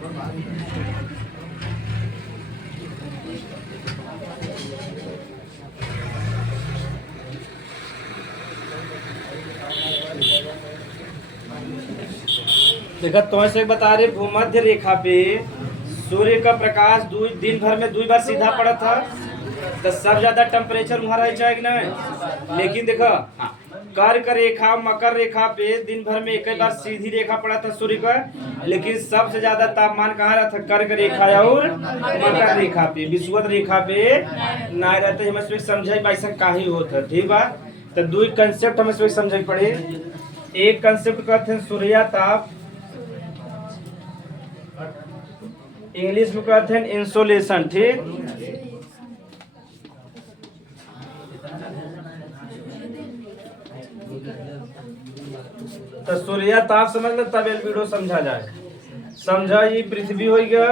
देखा तो ऐसे बता रहे भूमध्य रेखा पे सूर्य का प्रकाश दिन भर में 2 बार सीधा पड़ा था, तो सब ज्यादा टेम्परेचर वहाँ रह जाएगी ना। लेकिन देखो कर्क रेखा मकर रेखा पे दिन भर में 1 बार सीधी रेखा पड़ा था सूर्य का, लेकिन सबसे ज्यादा तापमान कहाँ रहा था? कर्क रेखा और मकर रेखा पे, विषुवत रेखा पे ना रहते। हमें समझाई ऐसा काहे होता, ठीक बा। तो 2 कंसेप्ट हमें समझाई पड़े। एक कंसेप्ट कहते हैं सूर्य ताप, इंग्लिश में कहते हैं इंसोलेशन, ठीक। तो सूर्य ताप समझ लो, तब एल्बिडो समझा जाए। समझा ये पृथ्वी हो गया।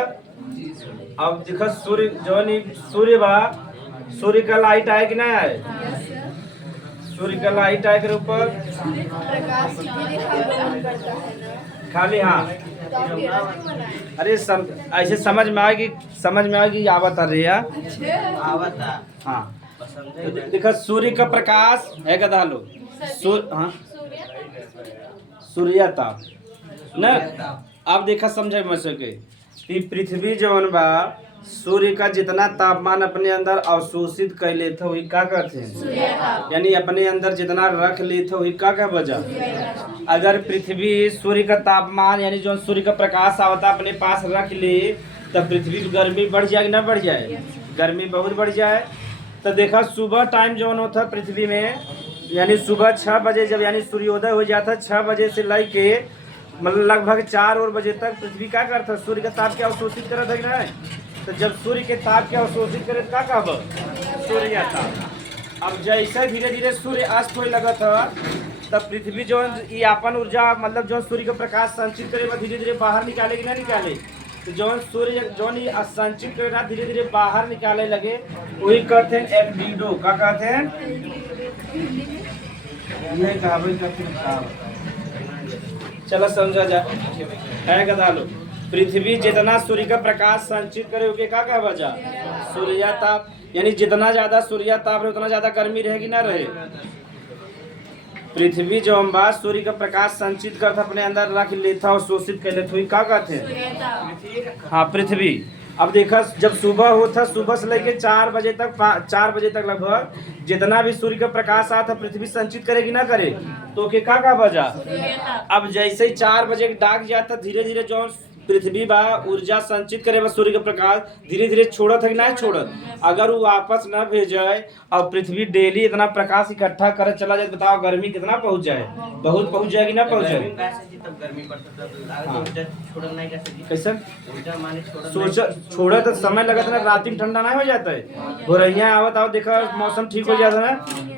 अब देखो सूर्य जो नहीं सूर्य बा, सूर्य का लाइट आए कि नहीं आए? सूर्य का लाइट आए के ऊपर खाली हाँ। अरे ऐसे समझ में आएगी आवत रही आवत हाँ। तो देखो सूर्य का प्रकाश है गधा लो हाँ सूर्य ताप न। अब देखा समझे मसके पृथ्वी जवन बा सूर्य का जितना तापमान अपने अंदर अवशोषित कर लेते वही का कहते हैं? यानी अपने अंदर जितना रख लेते वही का वजह। अगर पृथ्वी सूर्य का तापमान यानी जो सूर्य का प्रकाश आवता अपने पास रख ले, तब पृथ्वी की गर्मी बढ़ जाएगी ना बढ़ जाए? गर्मी बहुत बढ़ जाए। तो देखा सुबह टाइम जो होता पृथ्वी में, यानी सुबह 6 बजे जब यानी सूर्योदय हो जाता 6 बजे से लेके मतलब लगभग 4 बजे तक पृथ्वी क्या करता? सूर्य का ताप के अवशोषित करता है ना। तो जब सूर्य के ताप के अवशोषित करे तो क्या कहब? सूर्य ताप। अब जैसे धीरे धीरे सूर्य अस्त होने लगा था, तब पृथ्वी जो ये अपन ऊर्जा मतलब जो सूर्य का प्रकाश संचित करे धीरे धीरे बाहर निकालेगी ना निकाले। तो जो सूर्य जो संचित करेगा धीरे धीरे बाहर निकाले लगे, वही कहते हैं एल्बिडो। क्या कहते हैं? यही कहावत। चलो समझा जाए है गधा लो। पृथ्वी जितना सूर्य का प्रकाश संचित करे उके क्या वजह? सूर्य ताप। यानी जितना ज्यादा सूर्य ताप रहे उतना ज्यादा गर्मी रहेगी ना रहे। पृथ्वी जो हम बात सूर्य का प्रकाश संचित करता अपने अंदर रख लेता और शोषित कर लेता, क्या कहते हैं? हाँ पृथ्वी। अब देखा जब सुबह होता सुबह से लेके 4 बजे तक 4 बजे तक लगभग जितना भी सूर्य का प्रकाश आता पृथ्वी संचित करेगी ना करे, तो क्या वजह? अब जैसे ही 4 बजे डाक जाता धीरे धीरे जो पृथ्वी बा ऊर्जा संचित करे बा सूर्य का प्रकाश धीरे धीरे छोड़त है कि नहीं छोड़त? अगर वो वापस न भेजे और पृथ्वी डेली इतना प्रकाश इकट्ठा कर चला जाए, बताओ गर्मी कितना पहुंच जाए? बहुत पहुंच जाएगी ना पहुंच जाए? कैसे छोड़ा तो समय लगा था ना, रात में ठंडा नहीं हो जाता है। भोरैया आवत आओ देखा मौसम ठीक हो जाता है ना,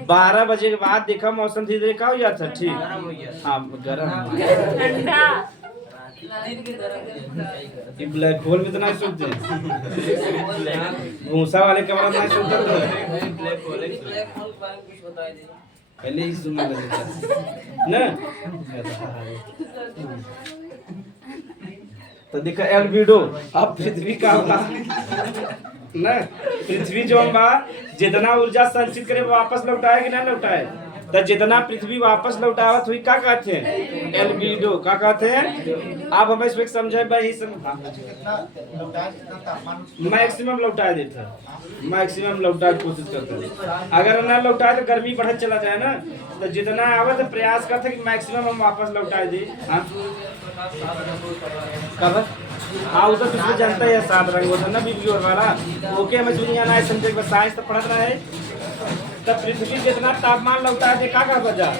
12 बजे के बाद देखा मौसम धीरे धीरे क्या हो जाता है ठीक। हाँ गर्म ब्लैक होल में तो नहीं सुनते, भूसा वाले कमरा में नहीं सुनते पहले ही सुनने ना। तो देखा एल्बिडो। अब पृथ्वी का ना, पृथ्वी जो बा जितना ऊर्जा संचित करे वापस लौटाए कि ना लौटाए? तो जितना पृथ्वी वापस लौटावत हुई क्या कहते हैं? एल्बिडो। क्या कहते हैं? आप हमें इसमें समझे भाई मैक्सिमम लौटा देता, मैक्सिमम लौटा कोशिश करता है। अगर ना लौटाए तो गर्मी बढ़त चला जाए ना, तो जितना आवे तो प्रयास करते कि मैक्सिमम हम वापस लौटा दे। कब हाँ वो तो किसी जानता है 7 रंग होता ना बीबी और वाला। ओके हमें दुनिया ना समझे बस साइंस तो पढ़त रहा है। तब पृथ्वी जितना तापमान लौटा दे का वजह?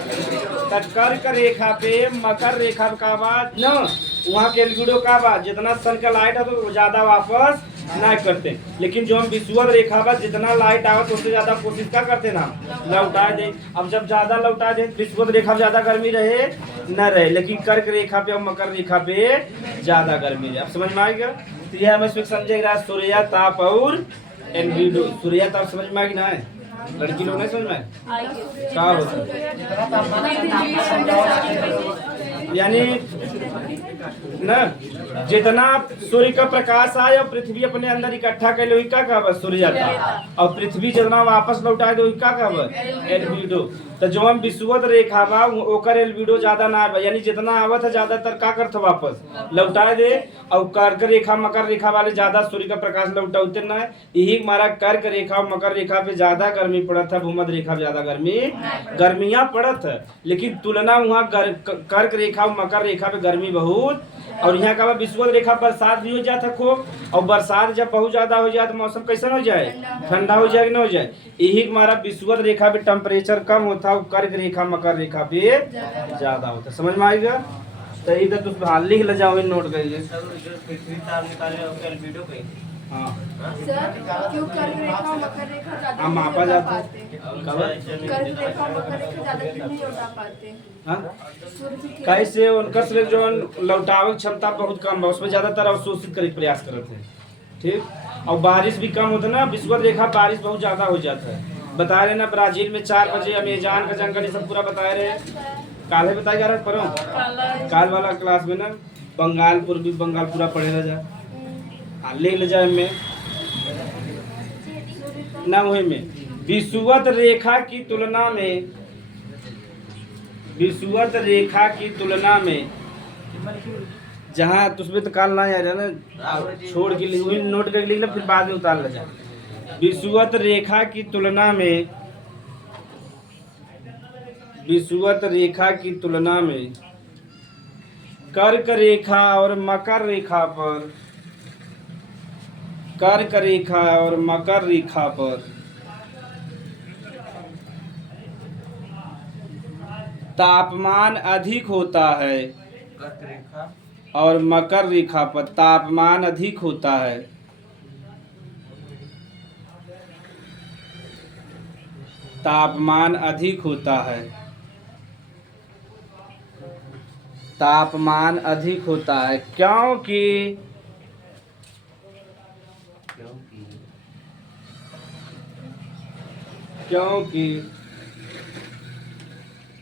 कर्क रेखा पे मकर रेखा का बाद न वहाँ के एल्बिडो का बाद जितना सन का लाइट है तो ज्यादा वापस ना करते, लेकिन जो हम विषुवत रेखा पर जितना लाइट आवे तो उससे ज्यादा कोशिश क्या करते ना लौटा दे। अब जब ज्यादा लौटा दे विषुवत रेखा ज्यादा गर्मी रहे न रहे, लेकिन कर्क रेखा पे और मकर रेखा पे ज्यादा गर्मी रहे। अब समझ में आएगा? तो यह हमें समझेगा सूर्य ताप और एल्बिडो। सूर्य ताप समझ में आएगी ना? लड़की लोग नहीं समझ में क्या होता? यानी ना जितना सूर्य का प्रकाश आए और पृथ्वी अपने अंदर इकट्ठा कर ले का कहब सूर्यता, और पृथ्वी जितना वापस लौटा दे का कहब एल्बिडो। तो जो हम विषुवत रेखा बा ओकर एल्बिडो ज्यादा ना आवे, यानी जितना आवत है ज्यादातर का करत वापस लौटा दे, और कर्क रेखा मकर रेखा वाले ज्यादा सूर्य का प्रकाश लौटाते ना। यही हमारा कर्क रेखा और मकर रेखा पे ज्यादा गर्मी पड़त है, भूमध्य रेखा पे ज्यादा गर्मियां पड़त है, लेकिन तुलना वहाँ कर्क रेखा और मकर रेखा पे गर्मी बहुत। और यहाँ का विषुवत रेखा बरसात भी हो जाता खूब, और बरसात जब बहुत ज्यादा हो जाए तो मौसम कैसा हो जाए, ठंडा हो जाए कि ना हो जाए। यही हमारा विषुवत रेखा पे टेम्परेचर कम होता है, कर्क रेखा मकर रेखा पे ज्यादा होता है। समझ में आएगा? तो इधर तुम हाल लिख ले जाओ, नोट करिए। हाँ क्यों कर्क रेखा और मकर रेखा ज्यादा हम मापा जाता है कर्क रेखा और मकर रेखा ज्यादा नहीं लौटा पाते। कैसे उनका से जो लौटावे क्षमता बहुत कम है, उसमें ज्यादातर अवशोषित करे प्रयास करते हैं। ठीक, और बारिश भी कम होता है ना, विषुवत रेखा बारिश बहुत ज्यादा हो जाता है। बता रहे ना ब्राजील में 4 बजे अमेजान का जंगल ये सब पूरा बता रहे हैं। काले बताया जा रहा है पढ़ो काल वाला क्लास में ना, बंगाल पूर्वी बंगाल पूरा पढ़े रह जा। हाँ ले ले जाए में ना, वही में विषुवत रेखा की तुलना में, विषुवत रेखा की तुलना में जहाँ तुझमें तो काल ना आ रहा ना, छोड़ के लिख, वही नोट करके लिख ले, फिर बाद में उतार ले जा। विषुवत रेखा की तुलना में, विषुवत रेखा की तुलना में कर्क रेखा और मकर रेखा पर, कर्क रेखा और मकर रेखा पर तापमान अधिक होता है, और मकर रेखा पर तापमान अधिक होता है। तापमान अधिक होता है, तापमान अधिक होता है क्योंकि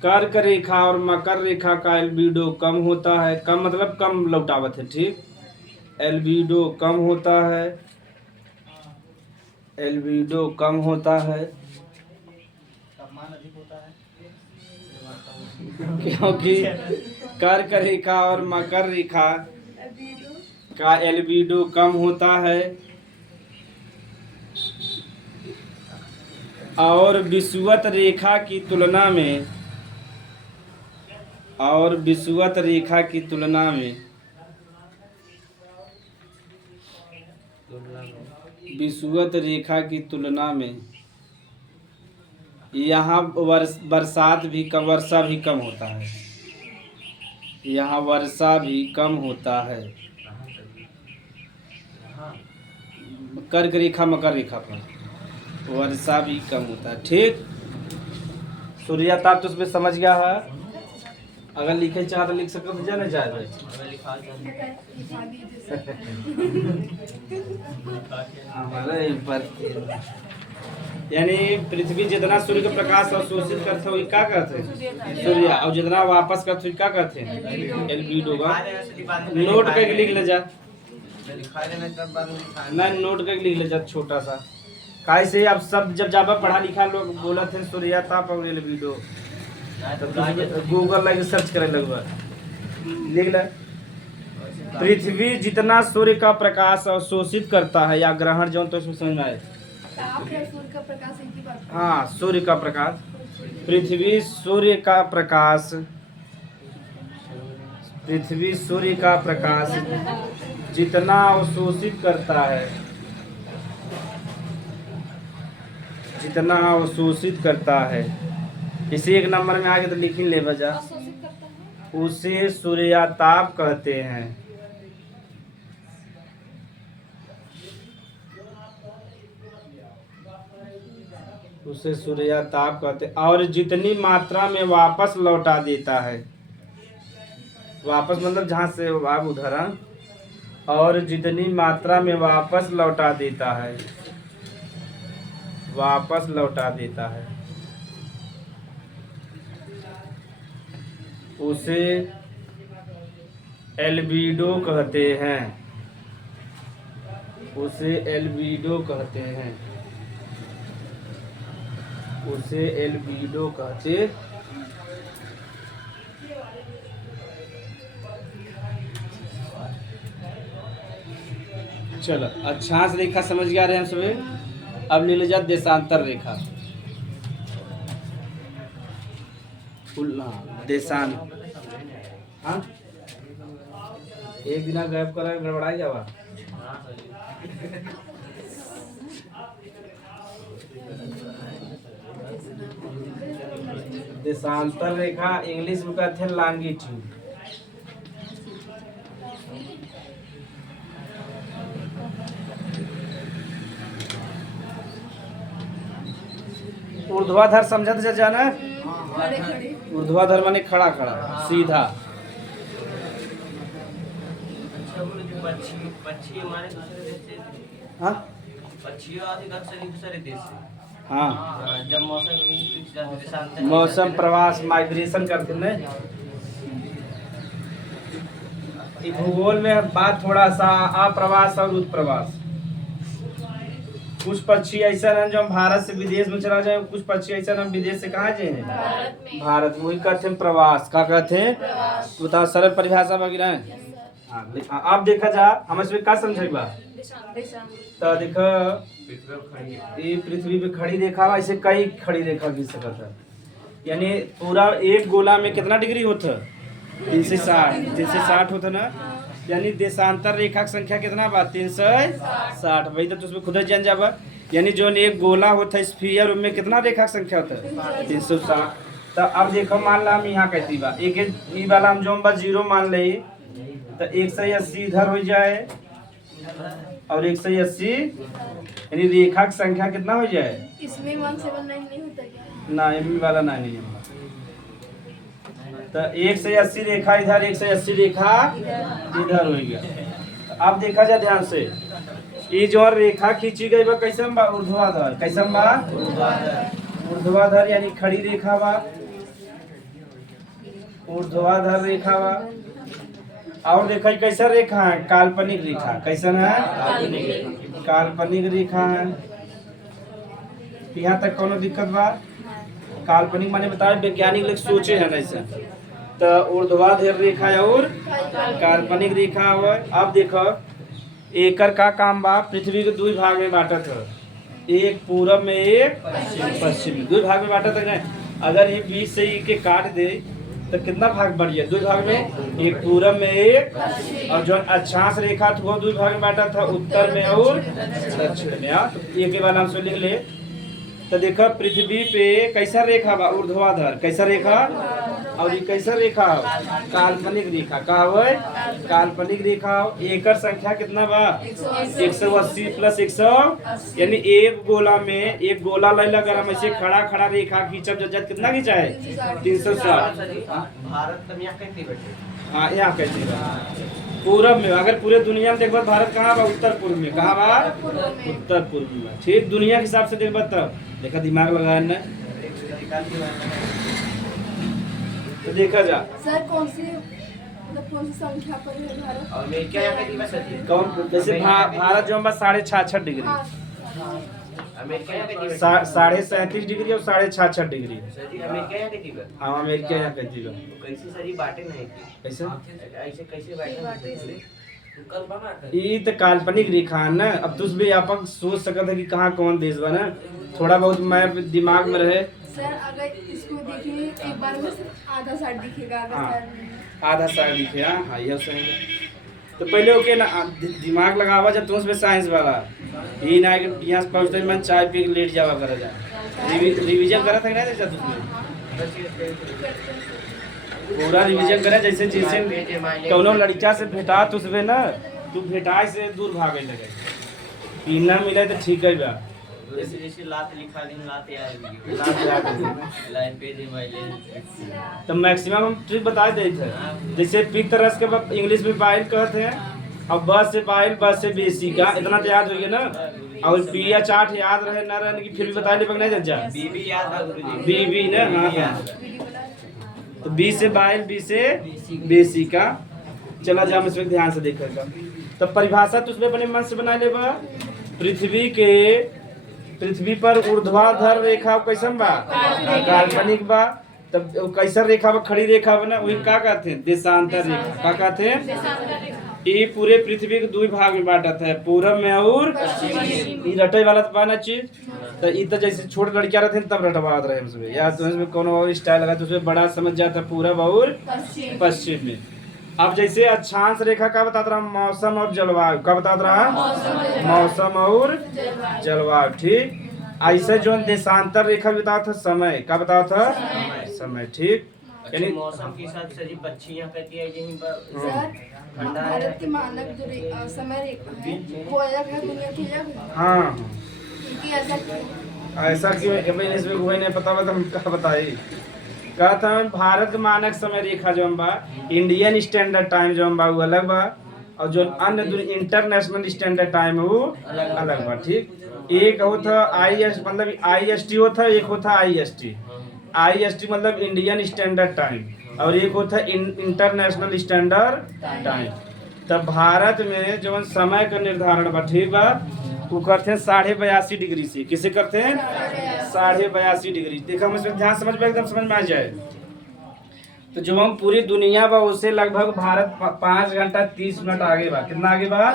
कर्क रेखा और मकर रेखा का एल्बिडो कम होता है। कम मतलब कम लौटावत है। ठीक, एल्बिडो कम होता है, एल्बिडो कम होता है क्योंकि कर्क रेखा और मकर रेखा का एल्बिडो कम होता है, और विषुवत रेखा की तुलना में, और विषुवत रेखा की तुलना में, विषुवत रेखा की तुलना में यहाँ बरसात भी कम, वर्षा भी कम होता है। यहाँ वर्षा भी कम होता है कर्क रेखा मकर रेखा पर, वर्षा भी कम होता है। ठीक, सूर्याताप तो उसमें समझ गया है। अगर लिखे चाह तो लिख सको तो जाने जाए भाई। हमारे पर यानी पृथ्वी जितना सूर्य का प्रकाश अवशोषित करते वही क्या करते हैं सूर्य, और जितना वापस करते क्या करते हैं एल्बिडो का। नोट करके लिख ले जा ना, नोट करके लिख ले जा छोटा सा। कैसे अब सब जब जाबा पढ़ा लिखा लोग बोला थे सूर्याताप और एल्बिडो, तो गूगल लाइक सर्च करे लगवा लिख ले। पृथ्वी जितना सूर्य का प्रकाश अवशोषित करता है या ग्रहण जो, तो इसमें समझ में आए। हाँ, सूर्य का प्रकाश, पृथ्वी सूर्य का प्रकाश, पृथ्वी सूर्य का प्रकाश जितना अवशोषित करता है, जितना अवशोषित करता है, इसी एक नंबर में आगे तो लिख ही ले बजा, उसे सूर्याताप कहते हैं। उसे सूर्याताप कहते हैं। और जितनी मात्रा में वापस लौटा देता है, वापस मतलब जहाँ से भाग उधरा, और जितनी मात्रा में वापस लौटा देता है, वापस लौटा देता है, उसे एल्बिडो कहते हैं, उसे एल्बिडो कहते हैं, उसे एल्बिडो कहते। चलो अक्षांश रेखा समझ गया रहे हम सभी। अब ले जा देशांतर रेखा। देशांत, हाँ एक दिन गैप कर गड़बड़ाई जावा। देशांतर रेखा इंग्लिश में कहते हैं लॉन्गिट्यूड। ऊर्ध्वाधर समझा था जाना। खड़े खड़े ऊर्ध्वाधर माने खड़ा खड़ा सीधा। पक्षी हमारे दूसरे देश से, हाँ पक्षियों आदि अक्सर दूसरे देश से। हाँ जब मौसम मौसम प्रवास माइग्रेशन करते हैं। ये भूगोल में बात थोड़ा सा अप्रवास और उत्प्रवास। कुछ पक्षी ऐसा है जो हम भारत से विदेश में चला जाए, कुछ पक्षी ऐसा हम विदेश से कहाँ जाए भारत में, वही कहते हैं प्रवास। क्या कहते हैं बताओ, सरल परिभाषा वगैरह है। हाँ आप देखा जा हम इसमें क्या समझेगा। तो देखो ये पृथ्वी पे खड़ी रेखा ऐसे कई खड़ी रेखा खींच सकता है। यानी पूरा एक गोला में कितना डिग्री होता है 360 होता ना। यानी देशांतर रेखा की संख्या कितना बा 360 भाई। तो उसमें खुद ही जान जाबा। यानी जो एक गोला होता है स्फीयर उनमें कितना रेखा की संख्या होता है 360। तो अब देखो मान ला हम यहाँ कहती बा एक ई वाला हम जो बा 0 मान ले तो 180 इधर हो जाए और 180 यानी रेखा की संख्या कितना हो जाए। इसमें 179 नहीं होता क्या? ना एम वाला ना नहीं है। तो 180 रेखा इधर 180 रेखा इधर हो गया। तो अब देखा जाए ध्यान से ये जो रेखा खींची गई बा कैसे बा ऊर्ध्वाधर। कैसे बा ऊर्ध्वाधर यानी खड़ी रेखा बा, ऊर्ध्वाधर रेखा बा। और देखा कैसा रेखा है काल्पनिक रेखा। कैसा है काल्पनिक रेखा है। यहाँ तक कोनो दिक्कत बा। काल्पनिक माने बताए वैज्ञानिक लोग सोचे हैं ऐसा। तो ऊर्ध्वाधर रेखा और काल्पनिक रेखा हो। अब देखो एकर का काम बा पृथ्वी के दो भाग में बांटत है, एक पूरब में एक पश्चिम। दो भाग में बांटत है। अगर ये 20 से के काट दे तो कितना भाग बढ़ जाए दो भाग में, एक पूरब में एक और जो अक्षांश रेखा था वो दो भाग में बांटा था, उत्तर में और दक्षिण में। एक के बाद हम लिख ले। तो देखो पृथ्वी पे कैसा रेखा बा ऊर्ध्वाधर। कैसा रेखा और ये कैसा रेखा काल्पनिक रेखा। का हो काल्पनिक रेखा। एकर संख्या कितना बा 180 प्लस 100 यानी एक गोला में एक गोला ले अगर हम ऐसे खड़ा खड़ा रेखा खींचब जब कितना खींचा है 360। भारत का यहाँ कैसे बैठे। हाँ यहाँ कैसे पूरब में। अगर पूरे दुनिया में देखबा भारत कहाँ बा उत्तर पूर्व में। कहाँ बा उत्तर पूर्व में। ठीक दुनिया के हिसाब से देखबा तब देखा दिमाग लगाया ना। तो देखा जा सर कौन सी संख्या पर है भारत? और अमेरिका यहाँ कैसे बैठे। कौन जैसे भारत जो बा 66.5 डिग्री, हाँ, अमेरिका यहाँ कैसे बैठे। 37.5 डिग्री और 66.5 डिग्री। सर जी अमेरिका यहाँ कैसे बैठे। हाँ अमेरिका यहाँ कहती बा। कैसे सर ये बाटे नहीं थी। कैसा ऐसे कैसे बैठे। कल बना ये तो काल्पनिक रेखा है ना। अब तुझ भी आप सोच सकते है कि कहाँ कौन देश बा ना। थोड़ा बहुत मैप दिमाग में रहे। सर अगर इसको देखिए एक बार में सिर्फ आधा साइड दिखेगा, आधा हाँ। साइड नहीं। आधा साइड दिखे। हाँ यह सही है। तो पहले ओके ना दिमाग लगावा जब तुम साइंस वाला ये ना कि यहाँ पहुँचते मैं चाय पी के लेट जावा करा जाए। रिविजन करा था ना जैसा तुमने पूरा रिविजन करे जैसे जैसे कौनो लड़का से भेटा तो उसमें ना तू भेटाए से दूर भागे लगे। पीना मिले तो ठीक है बा। जैसे जैसे लात लिखा दिन लात याद लात याद है। लाइन पे दे माइलेज। तो मैक्सिमम हम ट्रिक बता देते हैं। जैसे पिक तरस के इंग्लिश में बाइल कहते हैं और बस से बाइल बस से बेसी का इतना तो याद हो गया ना। और पी या चाट याद रहे ना रहे कि फिर भी बता दे पकड़ा जा बीबी याद है गुरुजी। बीबी ना। हाँ हाँ वीडियो बना। तो बी से बाइल बी से बेसी का चला जा हम इसमें ध्यान से देखेगा। तो परिभाषा तो उसमें अपने मन से बना लेबा। पृथ्वी पर ऊर्ध्वाधर रेखा कैसन बा, काल्पनिक बा। तब कैसन रेखा बा, खड़ी रेखा बा ना, वही का कहते हैं, देशांतर रेखा। का कहते हैं, ये पूरे पृथ्वी के दो भाग में बांटत है, पूरब में और ई रटे वाला तो बा ना चीज। तो ई तो जैसे छोटे लड़कियां रहते हैं तब रटवात रहे हमसे, या तो इसमें कोनो और स्टाइल लगा तो उसमें बड़ा समझ जाता है पूरब और पश्चिम में। अब जैसे अक्षांश रेखा का बताता रहा, मौसम और जलवायु का बताता रहा, मौसम और जलवायु। ठीक, ऐसे जो देशांतर रेखा बताता था, समय का बताता था, समय। ठीक, यानी मौसम के साथ सजी पक्षियां कहती है यहीं पर सर भारत की मानक जो समय रेखा है वो अलग है, दुनिया की अलग है। हाँ क्योंकि ऐसा क्यों? ऐसा क्यों, इसमें वही नहीं पता तो हम क्या बताइए। कहता हूँ भारत का मानक समय रेखा जो हम बा, इंडियन स्टैंडर्ड टाइम जो हम बा वो अलग बा, और जो अन्य इंटरनेशनल स्टैंडर्ड टाइम है वो अलग बा। ठीक, एक होता मतलब IST होता, एक होता IST। IST मतलब इंडियन स्टैंडर्ड टाइम, और एक होता इंटरनेशनल स्टैंडर्ड टाइम। तब भारत में जो समय का निर्धारण बा, ठीक बा, वो करते हैं 82.5 डिग्री से। किसे करते हैं, 82.5 डिग्री। देखा हम इसमें ध्यान समझ में एकदम समझ में आ जाए। तो जो हम पूरी दुनिया बा उससे लगभग भारत 5 घंटा 30 मिनट आगे बा। कितना आगे बा,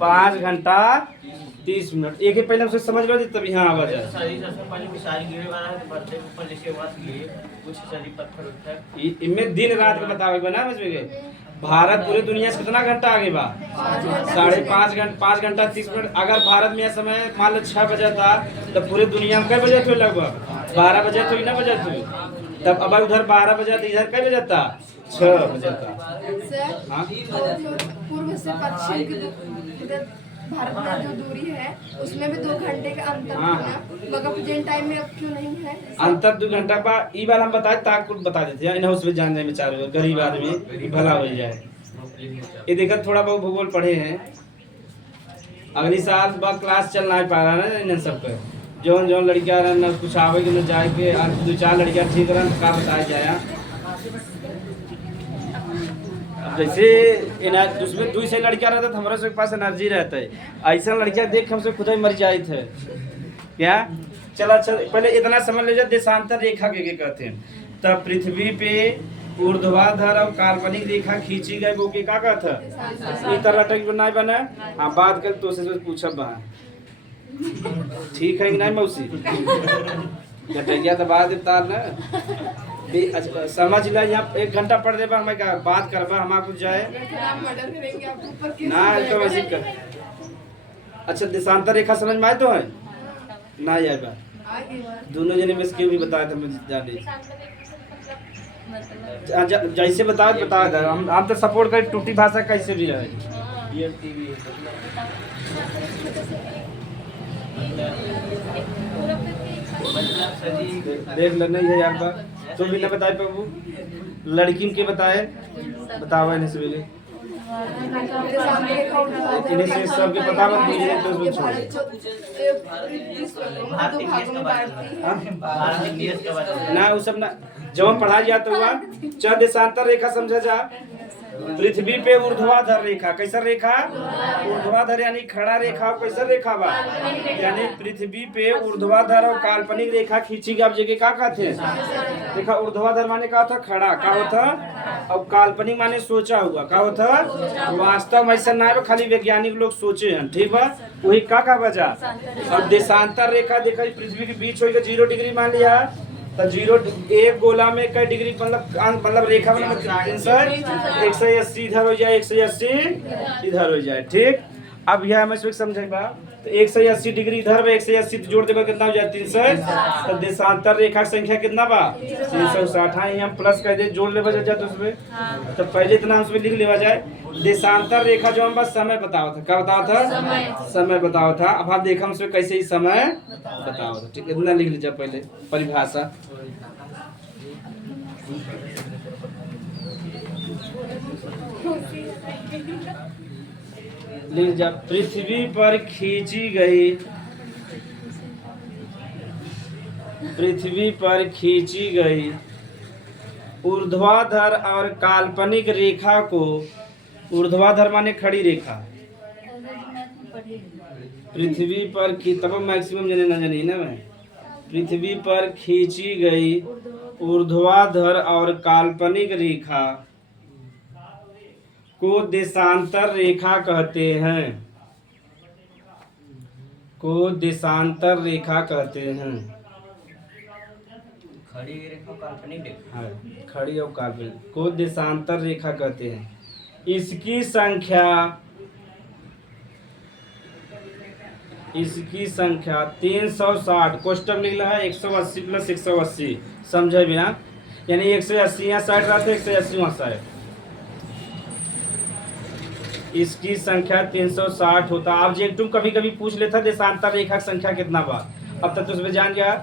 5 घंटा 30 मिनट। एक ही पहले हमसे समझ लो तब यहाँ आ जाए। इनमें दिन रात का बतावे बना समझ। भारत पूरी दुनिया से कितना घंटा आगे बा, 5.5 घंटा 5 घंटा 30 मिनट। अगर भारत में यह समय मान लो 6 बजे था, तो पूरे दुनिया में कै बजे थे, लगभग 12 बजे थे ना बजे थे। तब अब उधर 12 बजे था, इधर कै बजे था, 6 बजे था। हाँ? पूर्व से पश्चिम की भारत में जो दूरी है उसमें भी 2 घंटे का अंतर है, मगर प्रेजेंट टाइम में अब क्यों नहीं है अंतर? 2 घंटा का ई बार हम बताए ताक कुछ बता देते हैं, इन्हें उसमें जान जाए बेचारे गरीब आदमी भला हो जाए। ये देखा थोड़ा बहुत भूगोल पढ़े हैं, अगली साल बाद क्लास चल नहीं पा रहा ना इन सबके। जौन जौन लड़कियां न कुछ आवे के न जाए के, 2-4 लड़कियां ठीक रहा का बताया जाए। जैसे उसमें 2 से लड़कियां रहता तो हमारे से पास एनर्जी रहता है, ऐसा लड़कियां देख के हमसे खुद ही मर जाए थे क्या। चला पहले इतना समझ लीजिए देशांतर रेखा के कहते हैं। तब पृथ्वी पे ऊर्ध्वाधर और काल्पनिक रेखा खींची गई वो के का कहता है, इस तरह तक नहीं बना। हाँ बात कर तो से पूछब बा, ठीक है कि नहीं मौसी, गटैया तो बात तार ना अच्छा, समझ ला। यहाँ 1 घंटा पढ़ देबा, हमें क्या बात करबा, हमारा कुछ जाए ना तो वैसे कर। अच्छा देशांतर रेखा समझ में आए तो है ना यार बा, दोनों जने में से क्यों भी बताया था मुझे जाने जैसे बता दे। हम तो सपोर्ट करें टूटी भाषा कैसे भी है। देख लेना है यार बा, तुम भी ना बताए बाबू, लड़की के बताए बतावा इन्हें से इन्हें से सब के पता मत दीजिए तो उसमें ना वो सब ना जब हम पढ़ा जाता हुआ। चल देशांतर रेखा समझा जा। पृथ्वी पे ऊर्ध्वाधर रेखा, कैसा रेखा, ऊर्ध्वाधर यानी खड़ा रेखा, कैसा रेखा बा, यानी पृथ्वी पे ऊर्ध्वाधर और काल्पनिक रेखा खींची गई। आप जगह क्या कहते हैं, देखा ऊर्ध्वाधर माने का होता खड़ा, का होता, और काल्पनिक माने सोचा हुआ, का होता वास्तव में ऐसा ना, खाली वैज्ञानिक लोग सोचे हैं। ठीक बा, वही का वजह। और देशांतर रेखा देखा पृथ्वी के बीच होगा 0 डिग्री मान लिया, तो 0 एक गोला में कई डिग्री मतलब रेखा मतलब 180 इधर हो जाए, 180 इधर हो जाए। ठीक, अब यह हम इसमें समझेगा। तो 180 डिग्री इधर में 180 जोड़ देगा कितना हो जाए, 300। तो देशांतर रेखा संख्या कितना बा, 360। हाँ हम प्लस कर दे, जोड़ ले बजा जाए तो उसमें, तो पहले इतना उसमें लिख लेवा जाए। देशांतर रेखा जो हम बस समय बताओ था, क्या बताओ था, समय बताओ था। अब आप देखा उसमें कैसे ही समय बताओ था। ठीक, इतना लिख लीजिए पहले परिभाषा। जब पृथ्वी पर खींची गई, पृथ्वी पर खींची गई ऊर्ध्वाधर और काल्पनिक रेखा को ऊर्ध्वाधर माने खड़ी रेखा। पृथ्वी पर तब मैक्सिमम जने ना जानी ना मैं, पृथ्वी पर खींची गई ऊर्ध्वाधर और काल्पनिक रेखा को देशांतर रेखा कहते हैं, को देशांतर रेखा कहते हैं। खड़ी रेखा काल्पनिक रेखा। हाँ, खड़ी और काल्पनिक को देशांतर रेखा कहते हैं। इसकी संख्या 360 क्वेश्चन निकला है 180 + 180 समझे बिना, यानी 180 यहाँ 60 रहा था 180 वहाँ 60। इसकी संख्या 360 होता। आप जे तुम कभी कभी पूछ लेता देशांतर रेखा की संख्या कितना बा, अब तक तो उसमें जान गया।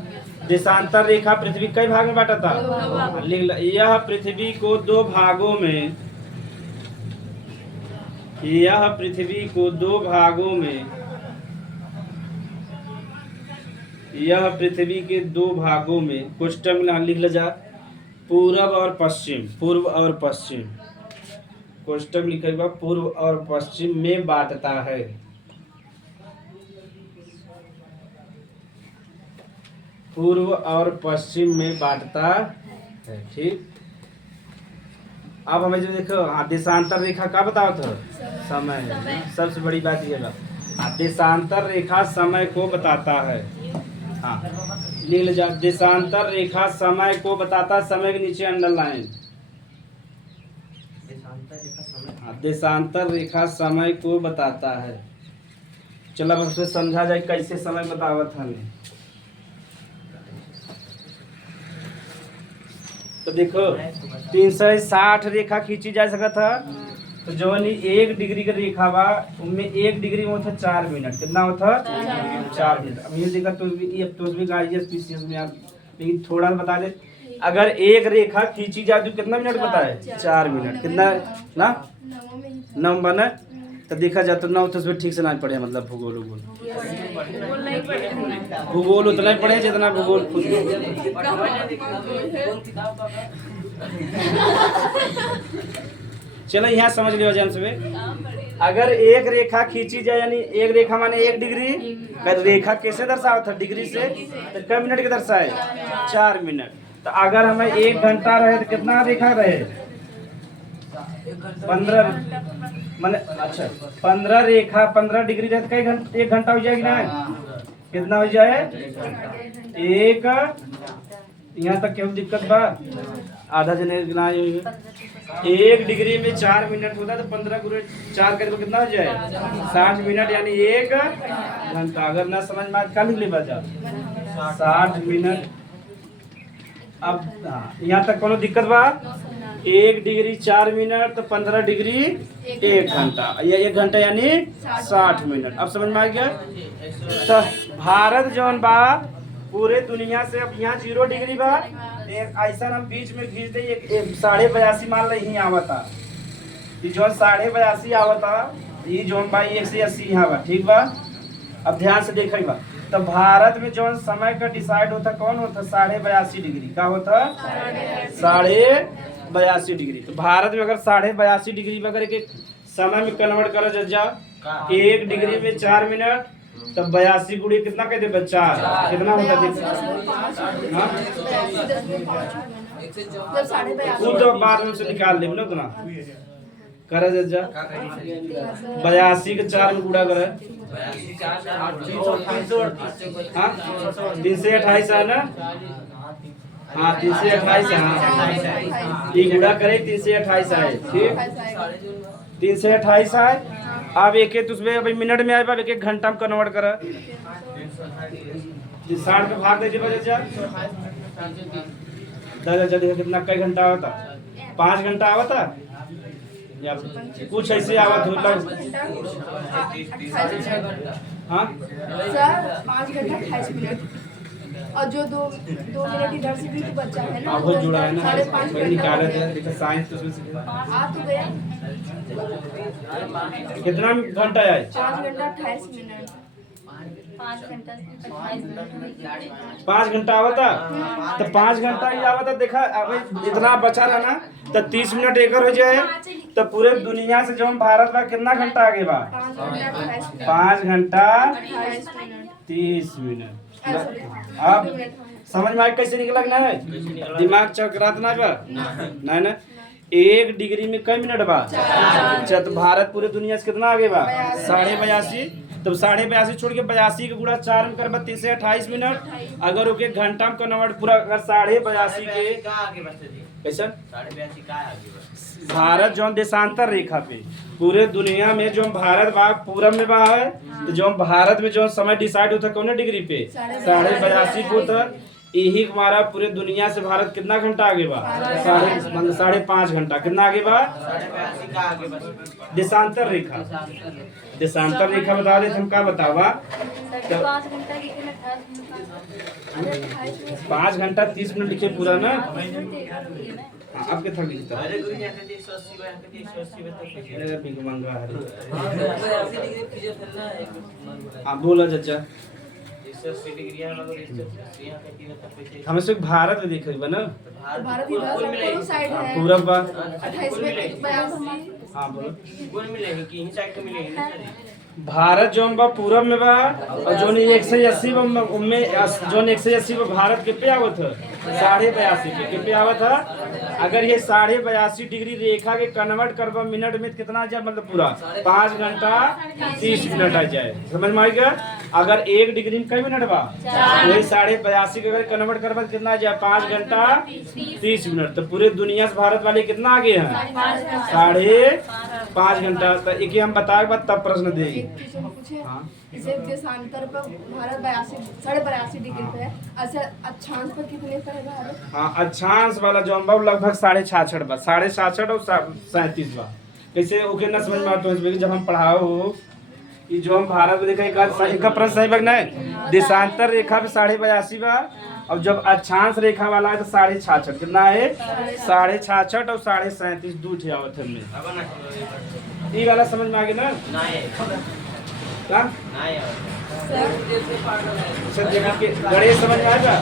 देशांतर रेखा पृथ्वी कई भाग में बांटा था, यह पृथ्वी को दो भागों में, यह पृथ्वी को दो भागों में, यह पृथ्वी के दो भागों में क्वेश्चन में लिख ले जा, पूर्व और पश्चिम, पूर्व और पश्चिम, क्वेश्चन लिखेगा पूर्व और पश्चिम में बांटता है। पूर्व और पश्चिम में बांटता है, ठीक। अब हमें जो देखो, हाँ देशांतर रेखा का बताओ तो समय, सबसे बड़ी बात ये है, देशांतर रेखा समय को बताता है। हाँ लिख ले जा, देशांतर रेखा समय को बताता, समय के नीचे अंडरलाइन। देशांतर रेखा समय को बताता है। चलो अब उसमें समझा जाए कैसे समय बतावत हमें। तो देखो 360 रेखा खींची जा सकता था, तो जो 1 डिग्री का रेखा बा उनमें 1 डिग्री में होता 4 मिनट, कितना होता 4 मिनट। अब ये देखा तो भी गाइस में आप, लेकिन थोड़ा बता दे, अगर एक रेखा खींची जाए तो कितना मिनट बताए 4 मिनट, कितना ना 9 बना। तो देखा जाए तो 9 तो उसमें ठीक से ना पढ़े, मतलब भूगोल भूगोल उतना ही पढ़े जितना भूगोल खुद। चलो यहाँ समझ लियो जान सुबह, अगर एक रेखा खींची जाए, यानी एक रेखा माने 1 डिग्री, रेखा कैसे दर्शाओ था डिग्री से, तो कितने मिनट के दर्शाए 4 मिनट। तो अगर हमें 1 घंटा रहे तो कितना रेखा रहे 15 माने, अच्छा 15 रेखा 15 डिग्री रहे तो कई घंटे 1 घंटा हो जाएगी ना, कितना हो जाए 1। यहाँ तक क्यों दिक्कत बा, आधा जने गिना 1 डिग्री में 4 मिनट होता है, तो 15 गुणे 4 करे तो कितना हो जाए 60 मिनट, यानी 1 घंटा। अगर ना समझ में कल लिख ले बचा 60 मिनट। अब यहाँ तक कोनो दिक्कत बा, 1 डिग्री 4 मिनट तो 15 डिग्री 1 घंटा, या 1 घंटा यानी 60 मिनट। अब समझ में आ गया। तो भारत जौन बा पूरे दुनिया से, अब यहाँ 0 डिग्री बा, ऐसा हम बीच में खींच दे 82.5 मान ली आवता, जो 82.5 आवता, ये जोन बा 180 यहाँ बा, ठीक बा। अब ध्यान से देखे बा, तो भारत में जो समय का डिसाइड होता कौन होता 82.5 डिग्री का होता 82.5 डिग्री। तो भारत में अगर 82.5 डिग्री में अगर एक समय में कन्वर्ट करा जा 1 डिग्री में 4 मिनट, तो 82 गुड़ी कितना कहते बच्चा, कितना होता खुद बाद में से निकाल ले उतना करा जा 82 के 4 में गुड़ा करे, हाँ 328 है ना, हाँ 328 है, हाँ ये गुड़ा करे 328 है, ठीक 328 है। अब एक उसमें अभी मिनट में आए, अब 1 घंटा में कन्वर्ट कर 60 पे भाग दीजिए बच्चा, देखो कितना कई घंटा होता, 5 घंटा आवता या कुछ ऐसे आवत होता। हाँ सर 5 घंटा 28 मिनट, और जो 2 मिनट इधर से भी तो बचा है ना, बहुत जुड़ा है ना, 5.5 निकाले थे देखो साइंस तो उसमें आ तो गया। कितना घंटा है 5 घंटा 28 मिनट। 5 घंटा 28 मिनट 5 घंटा आवता तो 5 घंटा ही आवता। देखा अभी इतना बचा रहा ना तो 30 मिनट एकर हो जाए तो पूरे दुनिया से जो हम भारत बा कितना घंटा आगे बा 5 घंटा 30 मिनट। अब समझ में आए कैसे निकला कि नहीं? दिमाग चकरात ना बा नहीं ना। 1 डिग्री में कई मिनट बा? तो भारत पूरे दुनिया से कितना आगे बा 82.5। तब 82.5 छोड़ के 82 के गुणा 4 में कर 30 से 28 मिनट। अगर ओके घंटा में कन्वर्ट पूरा अगर 82.5 के कहाँ आगे बढ़ते थे? कैसा 82.5 कहाँ आगे बढ़ते? भारत जो देशांतर रेखा पे पूरे दुनिया में जो भारत बा पूरब में बा है तो जो भारत में जो समय डिसाइड होता है कौन डिग्री पे 82.5 को होता। यही हमारा पूरे दुनिया से भारत कितना घंटा आगे बा 5.5 घंटा। कितना आगे बा 82.5 कहाँ आगे बढ़ते? देशांतर रेखा। देशांतर रेखा बता दे हम का बतावा 5 घंटा की 5 घंटा 30 मिनट लिखे पूरा ना। हाँ, आपके थक लिखता अरे गुरु यहाँ कहते 180 में, यहाँ कहते 180 में तो कुछ है। बिग मंगा है। हाँ बोला चाचा 180 डिग्री यहाँ मगर 180 यहाँ कहती है तो कुछ है। हमें सिर्फ भारत में देखे बना भारत इधर साइड है पूरब बा। 28 में 82। हाँ बोलो कौन मिलेगी कि इन साइड को मिलेगी ना सर? भारत जो बा पूरब में बा और जो 180 में जो 180 में भारत के पे आवत है 82.5 पे आवत है। अगर ये 82.5 डिग्री रेखा के कन्वर्ट करबा मिनट में कितना आ जाए मतलब पूरा 5 घंटा 30 मिनट आ जाए। समझ में आ गया? अगर 1 डिग्री में कई मिनट बा वही 82.5 के अगर कन्वर्ट करबा तो कितना आ जाए 5 घंटा 30 मिनट। तो पूरे दुनिया से भारत वाले कितना आगे हैं 5.5 घंटा। तो एक हम बताए बाद तब प्रश्न देगी। हाँ जैसे देशांतर पर भारत 82 डिग्री पे है। अच्छा अक्षांश पर कितने पे है भारत? हाँ अक्षांश वाला जो बा लगभग 66.5 बा 66.5 और 37 बा। कैसे ओके ना समझ में आता है जब हम पढ़ाओ ये जो हम भारत में देखा एक प्रश्न सही बा नहीं। देशांतर रेखा पे 82.5 बा और जब अक्षांश रेखा वाला है तो 66.5 कितना है 66.5 और 37.5 दू ठे आवत हमने। अब ना ये वाला समझ में आ गया ना? क्या नहीं सर जगह के गणेश समझ में आएगा?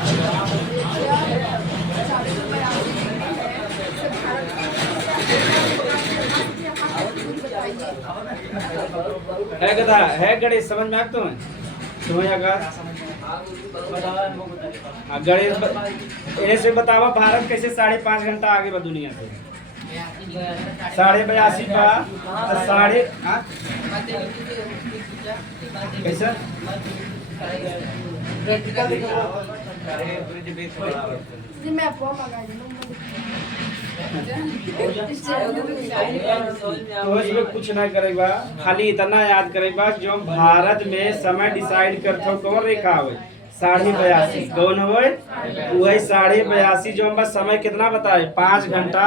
है गधा है गणेश समझ में आता है तुम्हें अगर गणेश से बतावा भारत कैसे 5.5 घंटा आगे बा दुनिया से 82.5 बा तो साढ़े कैसा जी मैं आपको मंगा तो इसमें कुछ ना करेगा खाली इतना याद करेगा जो भारत में समय डिसाइड करते हो कौन रेखा हो 82.5 कौन हो वही 82.5 जो हम समय कितना बताए 5 घंटा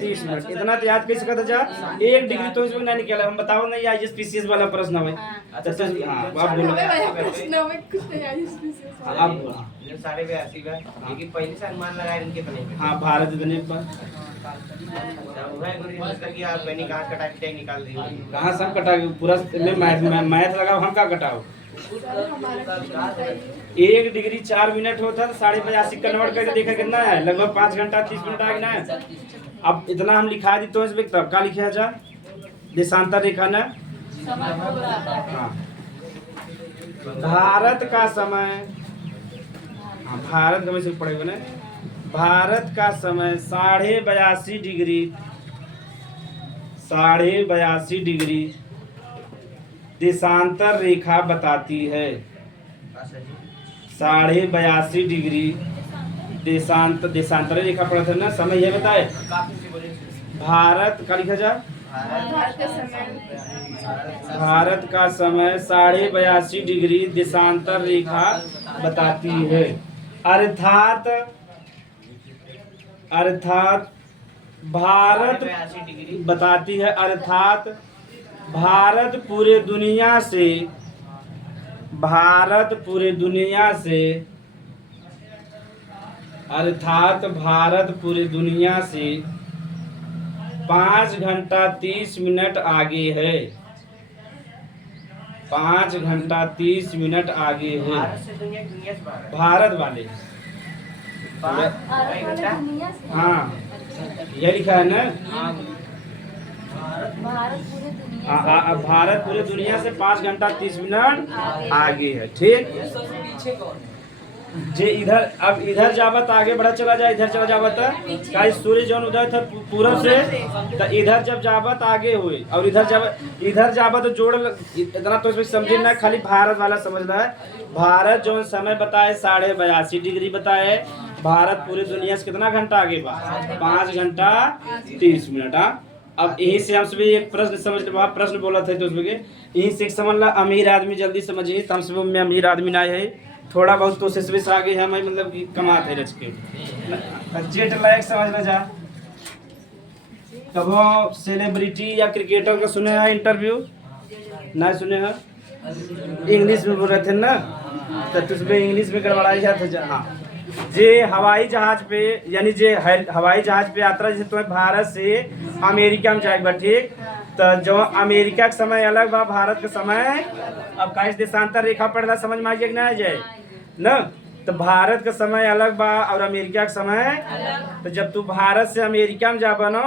30 मिनट। इतना तो याद कैसे करता जा 1 डिग्री तो इसमें नहीं निकला। हम बताओ नहीं आई स्पीसीज वाला प्रश्न है। अच्छा हाँ आप बोलो प्रश्न में कुछ नहीं आई स्पीसीज हाँ, आप बोलो। 82 का लेकिन पहले से अनुमान लगाए इनके बने पे। हाँ भारत इतने पर वह गुरु मतलब कि आप मैंने कहाँ कटा के निकाल दी। कहाँ सब कटा पूरा मैथ लगाओ हम का कटाओ। हमारा 1 डिग्री 4 मिनट होता है 82.5 कन्वर्ट करके देखा कितना है लगभग 5 घंटा 30 मिनट आ गया है। अब इतना हम लिखा दी तो इसमें तब क्या लिखा जा देशांतर रेखा ना। हाँ भारत का समय हाँ भारत का वैसे पड़ेगा ना। भारत का समय 82.5 डिग्री 82.5 डिग्री देशांतर रेखा बताती है। 82.5 डिग्री देशांतर रेखा पड़ा था ना समय ये बताए। भारत का लिखा जाए भारत का समय 82.5 डिग्री देशांतर रेखा बताती है। अर्थात भारत बताती है अर्थात भारत पूरे दुनिया से 5 घंटा 30 मिनट आगे है। 5 घंटा 30 मिनट आगे है। भारत से दुनिया, दुनिया से भारत। भारत वाले, भारत भारत कई वाले घंटा? दुनिया से हाँ ये लिखा है ना। भारत पूरे दुनिया से भारत पूरे दुनिया से 5 घंटा 30 मिनट आगे है। ठीक, जे इधर अब इधर जावत आगे बढ़ा चला जाए, इधर चला जावत का सूर्य जौन उदय था पूरब से, तो इधर जब जावत आगे हुए और इधर जावत जोड़ इतना तो इसमें समझे ना, खाली भारत वाला समझना है। भारत जो समय बताए 82.5 डिग्री बताए, भारत पूरी दुनिया से कितना घंटा आगे बा, 5 घंटा 30 मिनट। हाँ, अब यही से हम सभी एक प्रश्न समझ ले, प्रश्न बोला था तो उसमें यही से समझ ला, अमीर आदमी जल्दी समझिए, तम से में अमीर आदमी ना है, थोड़ा बहुत तो से आगे है, मैं मतलब कि कमाते है रच के। जेट लायक समझ ला जा, कबो सेलिब्रिटी या क्रिकेटर का सुने हैं इंटरव्यू ना, सुने हैं इंग्लिश में बोल रहे थे ना, तो तुझमें इंग्लिश में गड़बड़ाई जाते जा। हाँ, जे हवाई जहाज पे यानी जे हवाई जहाज पे यात्रा, जैसे तुम्हें भारत से अमेरिका में जाएगा, ठीक, तो जो अमेरिका का समय अलग बा, भारत का समय अब का देशांतर रेखा पड़ेगा, समझ में आ जाए कि ना आ जाए ना, तो भारत का समय अलग बा और अमेरिका का समय, तो जब तू भारत से अमेरिका में जाबा ना,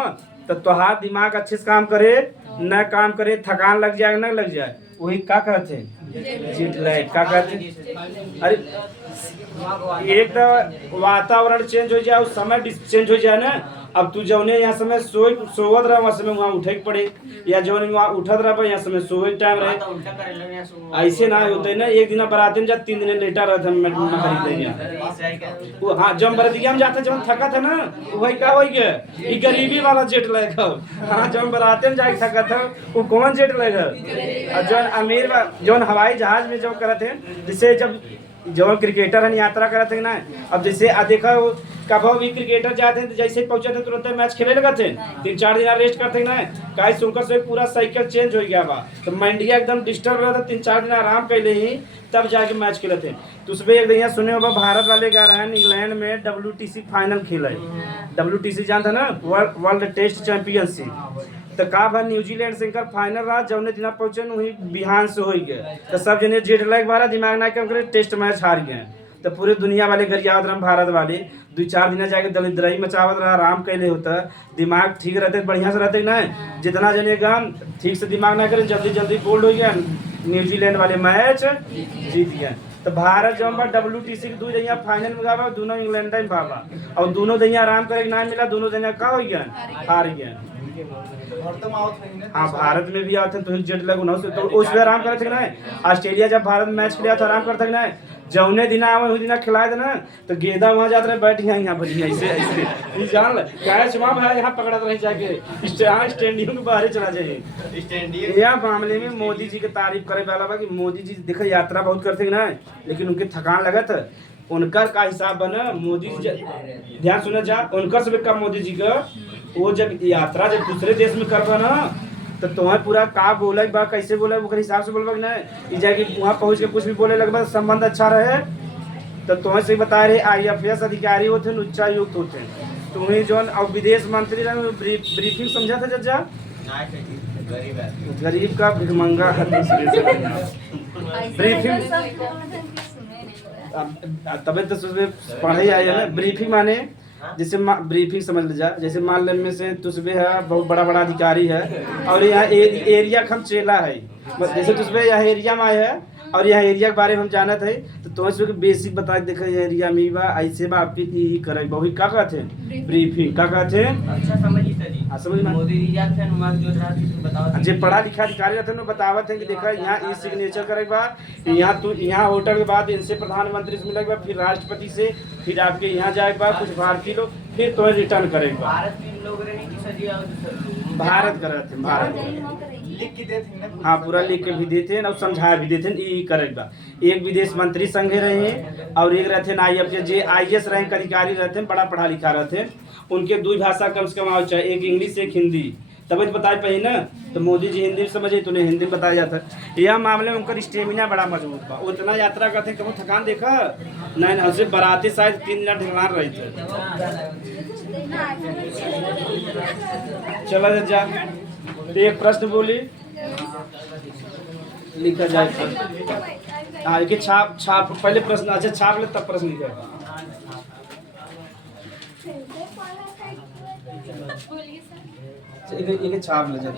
तो तुहार दिमाग अच्छे से काम करे न काम करे, थकान लग जाए न लग जाए, वही क्या कहते हैं, जेट लैग का कहते। अरे एक तो वातावरण चेंज हो जाए, उस समय चेंज हो जाए ना, अब तू जौने यहाँ समय सोवत रहा वहाँ समय वहाँ उठे के पड़े, या जौन वहाँ उठत रहा यहाँ समय सोवे के टाइम रहे, ऐसे ना होते ना। एक दिन बराते में जा 3 दिन लेटा रहते हैं। हाँ, जब बरतिया में जाते जब थका था ना, वही क्या हो गया, ये गरीबी वाला जेट लैग। हाँ, जब बराते में जाके थका था वो कौन जेट लैग है। और जौन अमीर जौन हवाई जहाज में जो करते हैं, जिससे जब जो क्रिकेटर है यात्रा करते हैं ना, अब जैसे देखा कब भी क्रिकेटर जाते हैं तो जैसे पहुंचे थे तुरंत मैच खेले लगा थे, 3-4 दिन रेस्ट करते हैं ना, काहे सुनकर से पूरा साइकिल चेंज हो गया बा, तो मंडिया एकदम डिस्टर्ब रहा था, 3-4 दिन आराम पहले ही तब जाके मैच खेले थे। तो उसमें एक दिन सुने होगा, भारत वाले गा रहे हैं इंग्लैंड में WTC फाइनल खेला है। WTC जानता ना, वर्ल्ड टेस्ट चैंपियनशिप, तो का भाई न्यूजीलैंड से फाइनल रहा, जौने दिन पहुंचे वही बिहान से हो गए, तो सब जने जेट लैग बारा दिमाग ना कम करे, टेस्ट मैच हार गए, तो पूरे दुनिया वाले घर याद रहा, भारत वाले 2-4 दिन जाके दलिद्रही मचावत रहा, आराम कैले होता, दिमाग ठीक रहते बढ़िया से रहते ना, जितना जने गम ठीक से दिमाग ना करे, जल्दी जल्दी बोल्ड हो गया, न्यूजीलैंड वाले मैच जीत गए। तो भारत जो WTC के 2 जगह फाइनल में गया, दोनों इंग्लैंड में भागा, और दोनों जगह आराम करे ना मिला, दोनों जगह का हो गया, हार गया। हाँ, भारत में भी आते तो जेट लैग ना, तो उसमें आराम करते थे ना। ऑस्ट्रेलिया जब भारत में मैच खेला तो आराम करते ना, जौने दिन आवे उस दिन खिलाए ना, तो गेंदा वहाँ जाते रहे, बैठ यहाँ बढ़िया ऐसे ऐसे जान ल कैच वहाँ यहाँ पकड़त रहे, जाके स्टैंडियम के बाहर चला जाए। यह मामले में मोदी जी की तारीफ करे वाला बा कि मोदी जी देखो यात्रा बहुत करते ना, लेकिन उनके थकान लगत, उनकर का हिसाब बना, मोदी जी ध्यान सुना जा, उनकर से कम मोदी जी का, वो जब यात्रा जब दूसरे देश में करबा ना, तो तुम्हें पूरा का बोले बा, कैसे बोले वो हिसाब से बोलबा ना, कि जाके वहाँ पहुँच के कुछ भी बोले लगभग संबंध अच्छा रहे, तो तुम्हें से बता रहे IFS अधिकारी होते हैं, उच्चायुक्त होते हैं, तुम्हें जो और विदेश मंत्री रहे ब्रीफिंग समझा था जज्जा, गरीब का भिखमंगा ब्रीफिंग, तबे तो पढ़े आए ना। ब्रीफिंग माने जैसे ब्रीफिंग समझ लीजिए, जैसे मान लेने में से तुझे है बहुत बड़ा बड़ा अधिकारी है, और यहाँ एरिया हम चेला है, जैसे तुझे यहाँ एरिया में आए है और यहाँ एरिया के बारे में हम जाना थे, तो तुम्हें बेसिक बता देखे एरिया में बा ऐसे बा आपकी यही करे बहु क्या कहते हैं, ब्रीफिंग क्या कहते हैं। अच्छा समझिए सर, हाँ समझ में, मोदी जी जाते हैं वहाँ जो रहा बताओ, जो पढ़ा लिखा अधिकारी रहते हैं बतावत है कि देखा यहाँ इस सिग्नेचर करे बा, यहाँ तू यहाँ होटल के बाद इनसे प्रधानमंत्री से मिलेगा, फिर राष्ट्रपति से, फिर आपके यहाँ जाएगा कुछ भारतीय लोग, फिर तुम्हें रिटर्न करेगा। भारत के लोग रहने की सजी भारत कर रहे थे, भारत लिख के देते हैं। हाँ, पूरा लिख के भी देते हैं और समझा भी देते हैं, ये करेगा। एक विदेश मंत्री संघे रहे हैं और एक रहते हैं IAS रैंक अधिकारी रहते हैं, बड़ा पढ़ा लिखा रहते हैं, उनके 2 भाषा कम से कम आओ चाहे, एक इंग्लिश एक हिंदी, तब बताए पही ना, तो मोदी जी हिंदी समझे तो उन्हें हिंदी बताया जाता है। यह मामले में उनका स्टेमिना बड़ा मजबूत था, उतना यात्रा करते कभी थकान देखा नहीं, हमसे बराती शायद 3 दिन ढिलान रही थे। चला जा, एक प्रश्न बोली। लिखा जाए। हाँ एक छाप छाप पहले प्रश्न, अच्छा छाप ले तब प्रश्न लिखा। एक छाप ले जाए।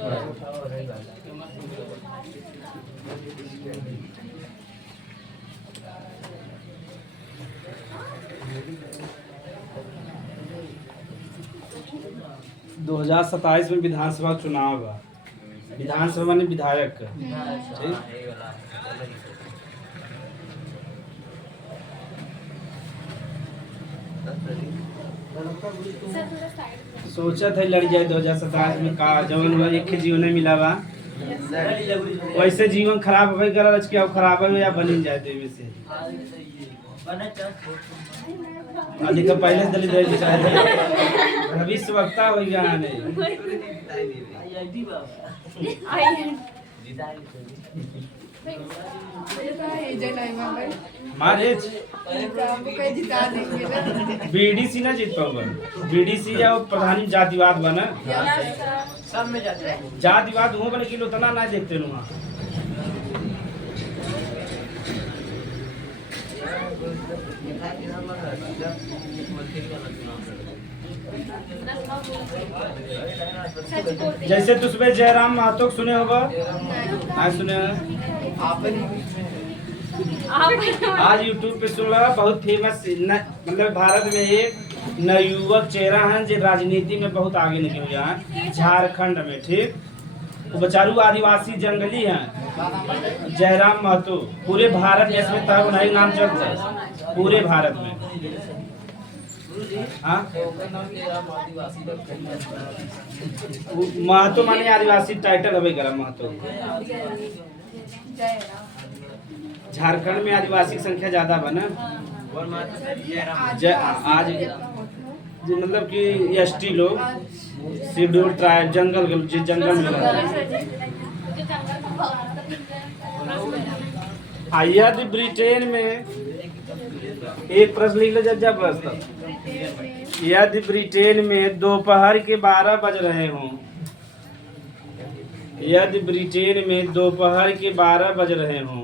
2027 में विधानसभा चुनाव बा। विधानसभा माने विधायक का, ठीक? सोचा था लड़ जाए 2027 में का जवन एक जीवन नहीं मिला बा, वैसे जीवन खराब होवे कर आज क्या खराब है या बन जाए देवे से अधिक पहले से दलित रह चाहे भविष्य वक्ता हो गया नहीं मारेज बीडीसी ना जीत पाऊंगा। बीडीसी या प्रधानी जातिवाद बना सब में जाते हैं। जातिवाद हुआ बने किलो तना ना देखते वहाँ जैसे तुझमें जयराम महतो सुने होगा, आज सुने आज यूट्यूब पे सुन रहा, बहुत फेमस मतलब भारत में एक नवयुवक चेहरा है जो राजनीति में बहुत आगे निकल गया है झारखंड में, ठीक? वो बेचारू आदिवासी जंगली हैं जयराम महतो, पूरे भारत में इसमें तब नहीं नाम चलता है पूरे भारत में। हाँ महतो माने आदिवासी टाइटल हवे करा महतो। झारखंड में आदिवासी की संख्या ज्यादा बना आज मतलब कि एसटी लोग शेड्यूल ट्राइब जंगल में यदि ब्रिटेन में एक प्रश्न लिख लो जब प्रश्न, यदि ब्रिटेन में दोपहर के 12 बज रहे हों, यदि ब्रिटेन में दोपहर के 12 बज रहे हों,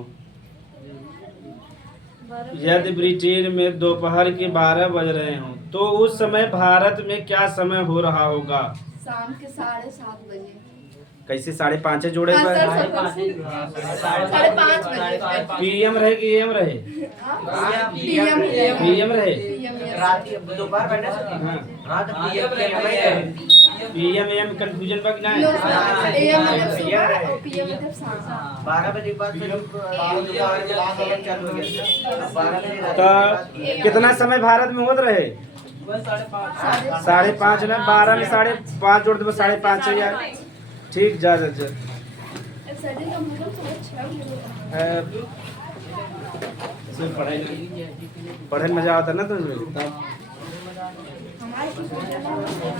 यदि ब्रिटेन में दोपहर के 12 बज रहे हों तो उस समय भारत में क्या समय हो रहा होगा? शाम के 7:30 बजे। कैसे 5:30 जोड़े? 5:30 बजे। पीएम रहे कि एम रहे? पीएम रहे। रात दोपहर बैठे हाँ रात पीएम एम कंफ्यूजन बा कि नहीं? एएम मतलब सुबह और पीएम मतलब शाम। 12 बजे के बाद चालू हो गया। 12 बजे तो कितना समय भारत में होत रहे? 5:30 ना 12 में 5:30 जोड़ दो 5:30 यार, ठीक? जा पढ़ाई में मजा आता ना तुम्हें?